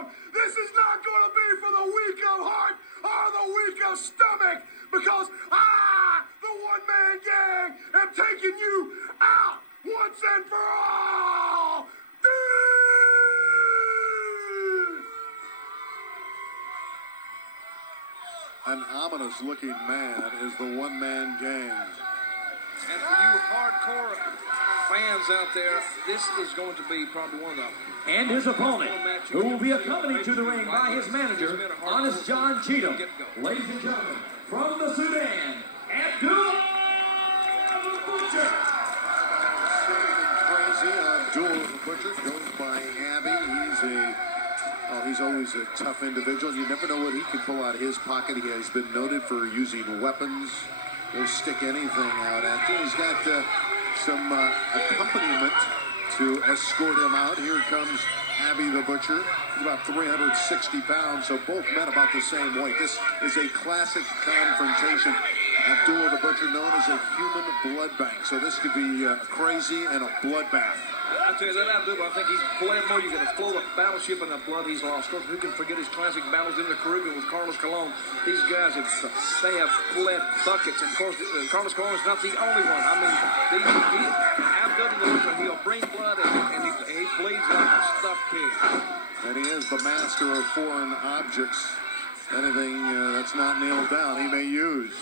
down. This is not going to be for the weak of heart or the weak of stomach, because I, the one-man gang, am taking you out once and for all. An ominous-looking man is the one-man gang. And for you hardcore fans out there, this is going to be probably one of the... And his opponent, who will be accompanied to the ring by his manager, Honest John Cheatham. Ladies and gentlemen, from the Sudan, Abdullah the Butcher. Crazy. Abdullah the Butcher goes by Abby. He's always a tough individual. You never know what he can pull out of his pocket. He has been noted for using weapons. He'll stick anything out at you. He's got some accompaniment to escort him out. Here comes Abby the Butcher. He's about 360 pounds, so both men about the same weight. This is a classic confrontation. Abdullah the Butcher, known as a human blood bank. So this could be crazy and a bloodbath. I tell you that Abdullah, I think he's bled more. You're going to float a battleship in the blood he's lost. Who can forget his classic battles in the Caribbean with Carlos Colon? These guys have bled buckets. And of course, Carlos Colon is not the only one. I mean, Abdullah, he'll bring blood and he bleeds like a stuffed pig. And he is the master of foreign objects. Anything that's not nailed down, he may use.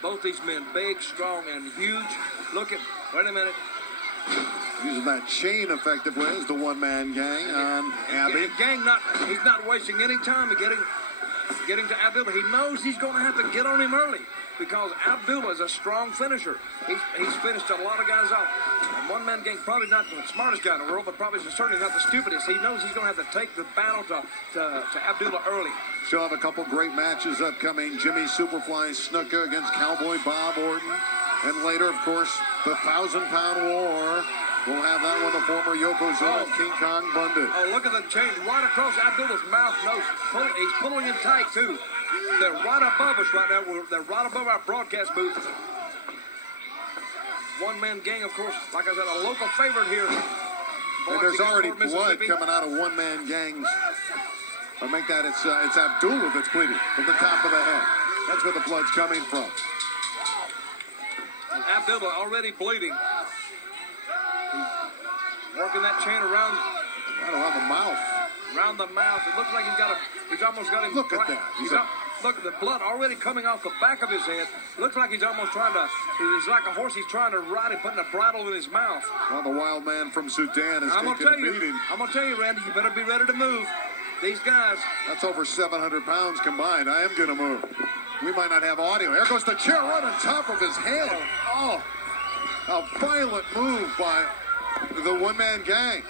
Both these men, big, strong, and huge. Wait a minute. Using that chain effectively as the one-man gang on Abby. He's not wasting any time getting to Abdullah. He knows he's going to have to get on him early because Abdullah is a strong finisher. He's finished a lot of guys off. And one-man gang, probably not the smartest guy in the world, but probably certainly not the stupidest. He knows he's going to have to take the battle to Abdullah early. Still have a couple great matches upcoming. Jimmy Superfly Snuka against Cowboy Bob Orton. And later, of course, the 1,000-pound war. We'll have that one, the former Yokozuna King Kong Bundy. Oh, look at the chain right across Abdullah's mouth, nose. He's pulling him tight, too. They're right above us right now. They're right above our broadcast booth. One-man gang, of course, like I said, a local favorite here. And there's already blood coming out of one-man gangs. I'll make that, it's Abdullah that's bleeding from the top of the head. That's where the blood's coming from. Abdullah already bleeding. He's working that chain around the mouth. Around the mouth. It looks like he's almost got him. Look at that. Look at the blood already coming off the back of his head. Looks like he's almost he's like a horse he's trying to ride and putting a bridle in his mouth. Well, the wild man from Sudan is taking a beating. I'm going to tell you, Randy, you better be ready to move. These guys. That's over 700 pounds combined. I am going to move. We might not have audio. There goes the chair right on top of his head. Oh, a violent move by the one-man gang.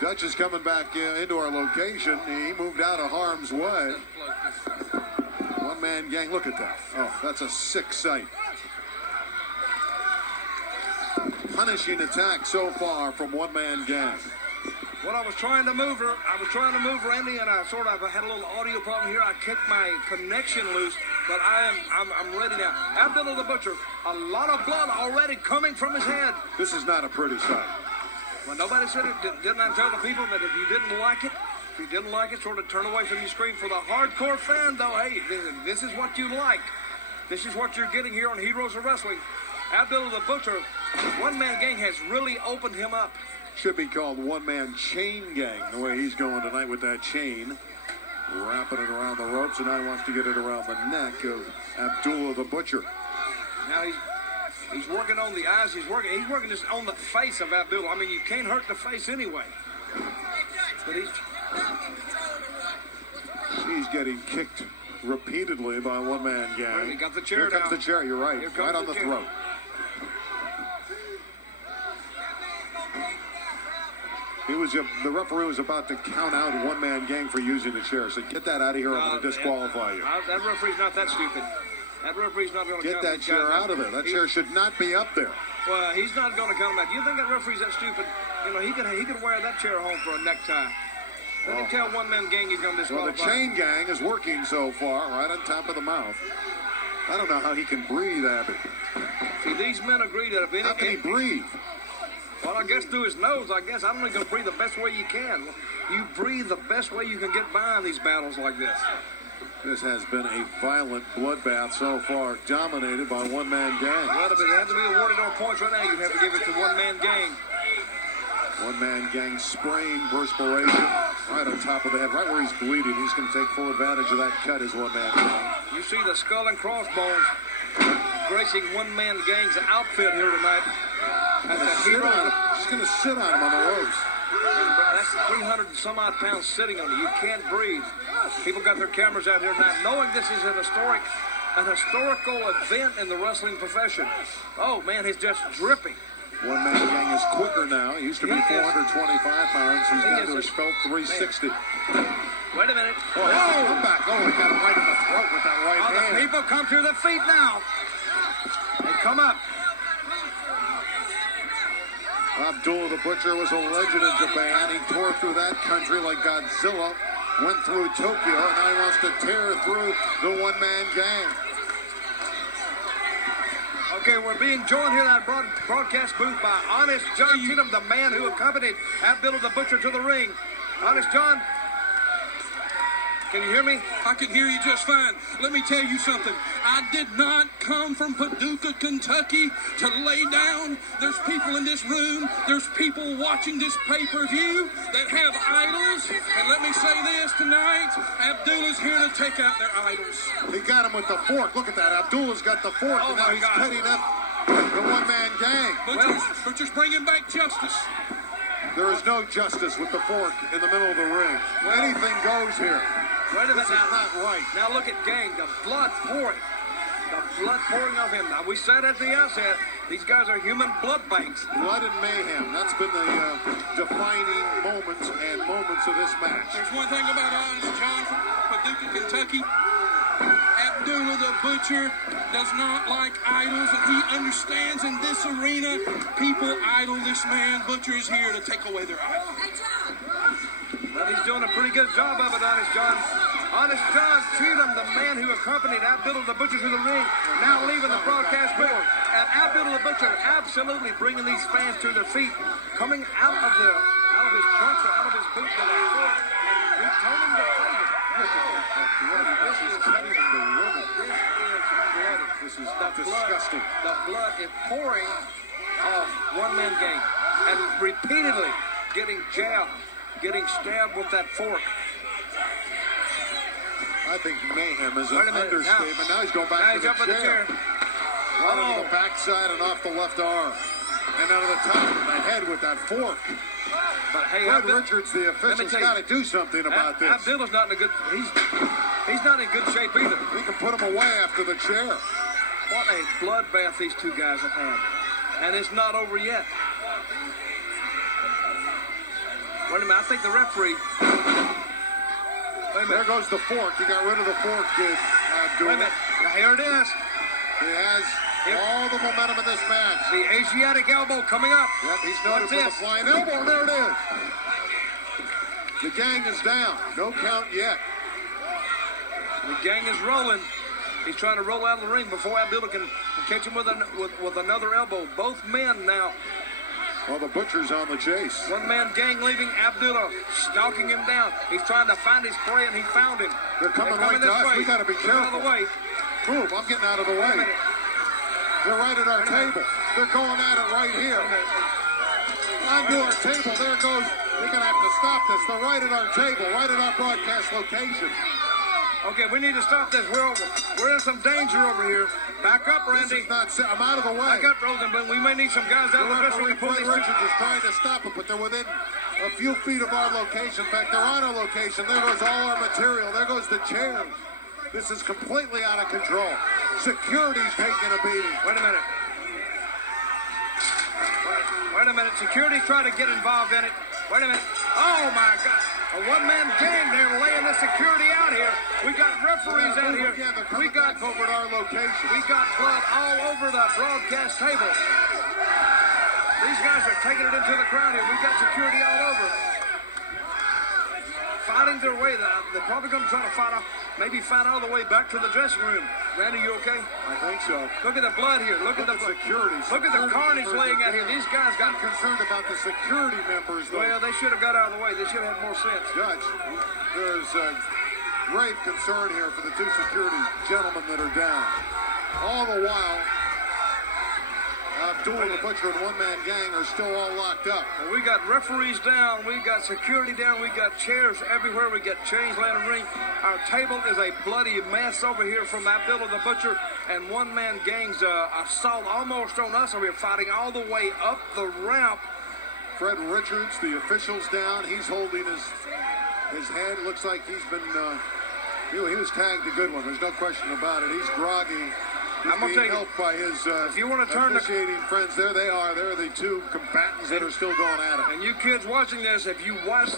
Dutch is coming back into our location. He moved out of harm's way. One-man gang, look at that. Oh, that's a sick sight. Punishing attack so far from one-man gang. Well, I was trying to move, Randy, and I sort of had a little audio problem here. I kicked my connection loose, but I'm ready now. Abdullah the Butcher, a lot of blood already coming from his head. This is not a pretty sight. Well, nobody said it. Didn't I tell the people that if you didn't like it, sort of turn away from your screen? For the hardcore fan, though, hey, this is what you like. This is what you're getting here on Heroes of Wrestling. Abdullah the Butcher, one-man gang has really opened him up. Should be called one-man chain gang, the way he's going tonight with that chain. Wrapping it around the ropes, and now he wants to get it around the neck of Abdullah the Butcher. Now he's working on the eyes. He's working just on the face of Abdullah. I mean, you can't hurt the face anyway. But he's getting kicked repeatedly by one-man gang. He got the chair Here comes down. the chair, you're right. Right on the throat. The referee was about to count out one-man gang for using the chair. So get that out of here. I'm going to disqualify you. That referee's not that stupid. That referee's not going to get that chair out of there. That chair should not be up there. Well, he's not going to count him out. You think that referee's that stupid? You know, he can wear that chair home for a necktie. Let him tell one-man gang he's going to disqualify. Well, the chain gang is working so far, right on top of the mouth. I don't know how he can breathe, Abby. See, these men agree that if how can he breathe? Well, I guess through his nose, I guess. I'm only going to breathe the best way you can. You breathe the best way you can get by in these battles like this. This has been a violent bloodbath so far, dominated by one-man gang. Well, if it had to be awarded on points right now, you'd have to give it to one-man gang. One-man gang spraying perspiration right on top of the head, right where he's bleeding. He's going to take full advantage of that cut as one-man gang. You see the skull and crossbones gracing one-man gang's outfit here tonight. He's going to sit on him on the ropes. That's 300 and some odd pounds sitting on you. You can't breathe. People got their cameras out here tonight, knowing this is an historical event in the wrestling profession. Oh man, he's just dripping. One-man gang is quicker now. He used to be 425 pounds. He's down to his felt 360. Wait a minute. Oh, come back. Oh, he got him right in the throat with that right hand. The people come to their feet now. They come up. Abdullah the Butcher was a legend in Japan. He tore through that country like Godzilla. Went through Tokyo, and now he wants to tear through the one-man gang. Okay, we're being joined here in that broadcast booth by Honest John Cheatham, the man who accompanied Abdullah the Butcher to the ring. Honest John, can you hear me? I can hear you just fine. Let me tell you something. I did not come from Paducah, Kentucky to lay down. There's people in this room. There's people watching this pay-per-view that have idols. And let me say this tonight. Abdullah's here to take out their idols. He got him with the fork. Look at that. Abdullah's got the fork, and now he's cutting up the one-man gang. Butcher's bringing back justice. There is no justice with the fork in the middle of the ring. Anything goes here. Wait a minute. This is not right. Now look at Gang, the blood pouring. The blood pouring off him. Now we said at the outset, these guys are human blood banks. Blood and mayhem. That's been the defining moments of this match. There's one thing about Honest John from Paducah, Kentucky. Abdullah the Butcher does not like idols, and he understands in this arena, people idol this man. Butcher is here to take away their idol. Well, he's doing a pretty good job of it, Honest John. Honest John Cheatham, the man who accompanied Abdullah the Butcher to the ring, now leaving the broadcast booth. And Abdullah the Butcher absolutely bringing these fans to their feet, coming out of his trunks or out of his booth with a fork and returning the favor. This is cutting the ribbon. This is disgusting. The blood is pouring off one-man gang and repeatedly getting jabbed, getting stabbed with that fork. I think mayhem is an understatement. Now he's going back to the chair. Right over the backside and off the left arm. And out of the top of the head with that fork. But hey, Fred Richards, the official's got to do something about this. Abdullah's not in a good. He's not in good shape either. We can put him away after the chair. What a bloodbath these two guys have had, and it's not over yet. Wait a minute, I think the referee. There goes the fork. He got rid of the fork, Abdullah. Wait a minute. Now, here it is. He has all the momentum in this match. The Asiatic elbow coming up. Yep, he's noted for the flying elbow. There it is. The gang is down. No count yet. The gang is rolling. He's trying to roll out of the ring before Abdullah can catch him with another elbow. Both men now. Well, the Butcher's on the chase. One-man gang leaving Abdullah, stalking him down. He's trying to find his prey, and he found him. They're coming right to us. We got to be careful. Out of the way. Move, I'm getting out of the way. They're right at our table. They're going at it right here. Onto our table. There goes. We're going to have to stop this. They're right at our table, right at our broadcast location. Okay, we need to stop this. We're in some danger over here. Back up, Randy. I'm out of the way. Back up, Rosenbluth. We may need some guys out of the dressing room to pull these. Richards is trying to stop it, but they're within a few feet of our location. In fact, they're on our location. There goes all our material. There goes the chairs. This is completely out of control. Security's taking a beating. Wait a minute. Wait a minute. Security's trying to get involved in it. Wait a minute. Oh, my God. A one-man gang. They're laying the security out here. We got referees out here. We got over at our location. We got blood all over the broadcast table. These guys are taking it into the crowd here. We got security all over. Fighting their way. They're probably going to try to fight all the way back to the dressing room. Randy, you okay? I think so. Look at the blood here. Look at the security. Look at the carnage laying out here. These guys got concerned about the security members, though. Well, they should have got out of the way. They should have had more sense. Judge, there's grave concern here for the two security gentlemen that are down. All the while, Abdul the Butcher and One Man Gang are still all locked up. And we got referees down, we got security down, we got chairs everywhere, we got chains laying in the ring. Our table is a bloody mess over here from Abdullah the Butcher and One Man Gang's assault almost on us, and we're fighting all the way up the ramp. Fred Richards, the official's down. He's holding his head. Looks like he's been, he was tagged a good one. There's no question about it. He's groggy. I'm going to tell you, helped by his if you want to turn officiating friends. There they are. They're the two combatants that are still going at it. And you kids watching this, if you watch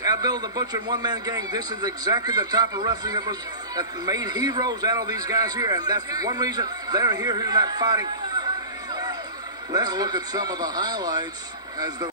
Abdullah the Butcher and One Man Gang, this is exactly the type of wrestling that made heroes out of these guys here, and that's one reason they're here tonight fighting. Let's look at some of the highlights as the